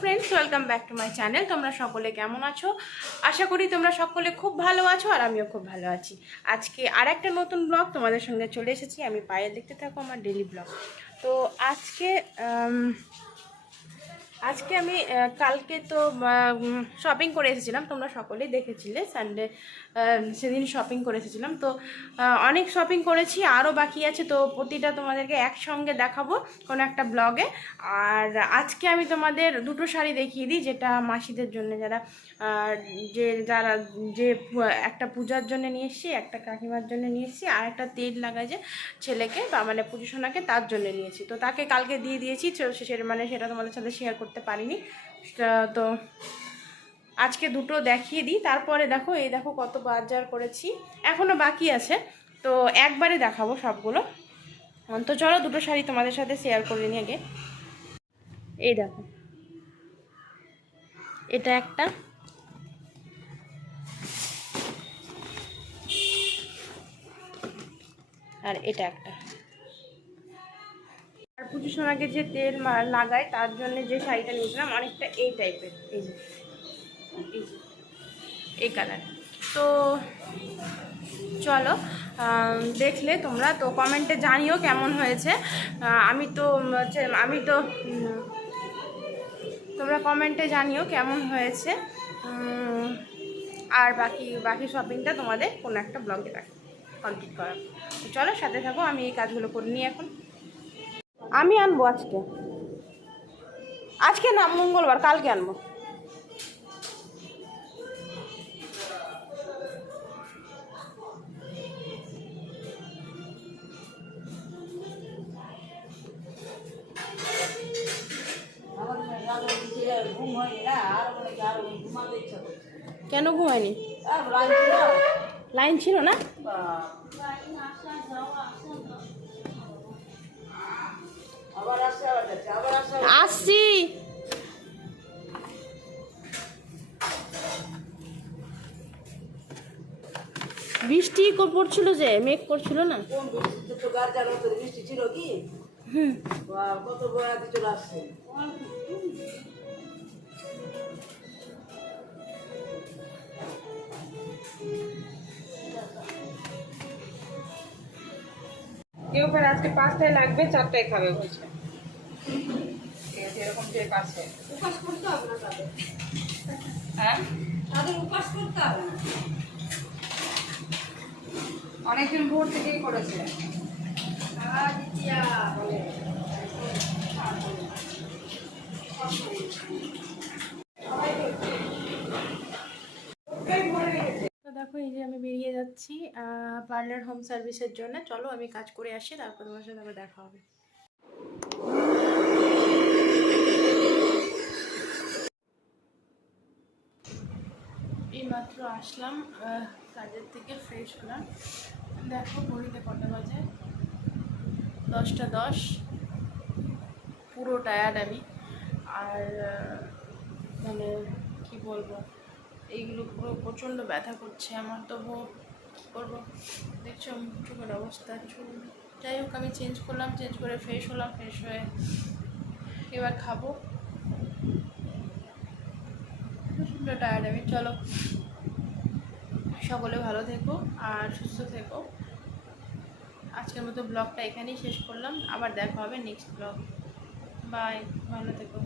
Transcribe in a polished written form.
Friends, welcome back to my channel. তোমরা সকলে কেমন আছো? আশা করি তোমরা সকলে খুব ভালো আছো, আর আমিও খুব ভালো আছি। আজকে আর একটা নতুন ব্লগ তোমাদের সঙ্গে চলে এসেছি। আমি পায়েল, দেখতে থাকো আমার ডেলি ব্লগ। তো আজকে আমি কালকে তো শপিং করে এসেছিলাম, তোমরা সকলেই দেখেছিলে। সানডে সেদিন শপিং করে এসেছিলাম। তো অনেক শপিং করেছি, আরও বাকি আছে। তো প্রতিটা তোমাদেরকে একসঙ্গে দেখাবো কোনো একটা ব্লগে। আর আজকে আমি তোমাদের দুটো শাড়ি দেখিয়ে দিই, যেটা মাসিদের জন্য, যারা একটা পূজার জন্য নিয়ে এসেছি, একটা কাকিমার জন্য নিয়ে এসেছি, আর একটা তেল লাগায় যে ছেলেকে বা মানে পুজোসোনাকে, তার জন্য নিয়েছি। তো তাকে কালকে দিয়ে দিয়েছি, সেটা তোমাদের সাথে শেয়ার করতে পারিনি। তো আজকে দুটো দেখিয়ে দিই, তারপরে দেখো এই দেখো কত বাজার করেছি, এখনও বাকি আছে। তো একবারে দেখাবো সবগুলো। তো চলো দুটো শাড়ি তোমাদের সাথে শেয়ার করে নিই আগে। এই দেখো, এটা একটা, আর এটা একটা। আর পুজোর সময় যে তেল লাগায় তার জন্য যে শাড়িটা নিয়েছিলাম, অনেকটা এই টাইপের, এই কালার। তো চলো দেখলে তোমরা তো কমেন্টে জানিও কেমন হয়েছে। তোমরা কমেন্টে জানিও কেমন হয়েছে। আর বাকি শপিংটা তোমাদের কোনো একটা ব্লগে কমপ্লিট করা। তো চলো সাথে থাকো, আমি এই কাজগুলো করে নিই এখন। আমি আনবো আজকে না, মঙ্গলবার, কালকে আনবো। কেন ঘুমায়নি? লাইন ছিল না। আসছি। বৃষ্টি পড়ছিল, যে মেঘ করছিল না। বৃষ্টি ছিল কি? কত বয়াতি চলে আসছে। কেউ আজকে 5টায় লাগবে, 4টায় খাবে বলছে। এরকম যে কাছে উপাস করতে হবে না তাদের। হ্যাঁ, তাদের উপাস করতে হবে না। অনেকদিন ভোর থেকেই করেছে। তো দেখো, এই যে আমি বেরিয়ে যাচ্ছি পার্লার হোম সার্ভিসের জন্য। চলো আমি কাজ করে আসি, তারপর তোমার সাথে আবার দেখা হবে। এইমাত্র আসলাম কাজের থেকে, ফ্রেশ হলাম। দেখো ঘড়িতে কটা বাজে, 10টা 10। পুরো টায়ার্ড আমি। আর মানে কি বলবো, এইগুলো পুরো প্রচণ্ড ব্যথা করছে আমার। তবু কী করবো, দেখছো চোখের অবস্থা। চুল যাই হোক, আমি চেঞ্জ করলাম, চেঞ্জ করে ফ্রেশ হলাম। ফ্রেশ হয়ে এবার খাবো। প্রচণ্ড টায়ার্ড আমি। চলো সকলে ভালো থেকো আর সুস্থ থেকো। আজকের মতো ব্লগটা এখানেই শেষ করলাম, আবার দেখা হবে নেক্সট ব্লগ। বাই, ভালো থেকো।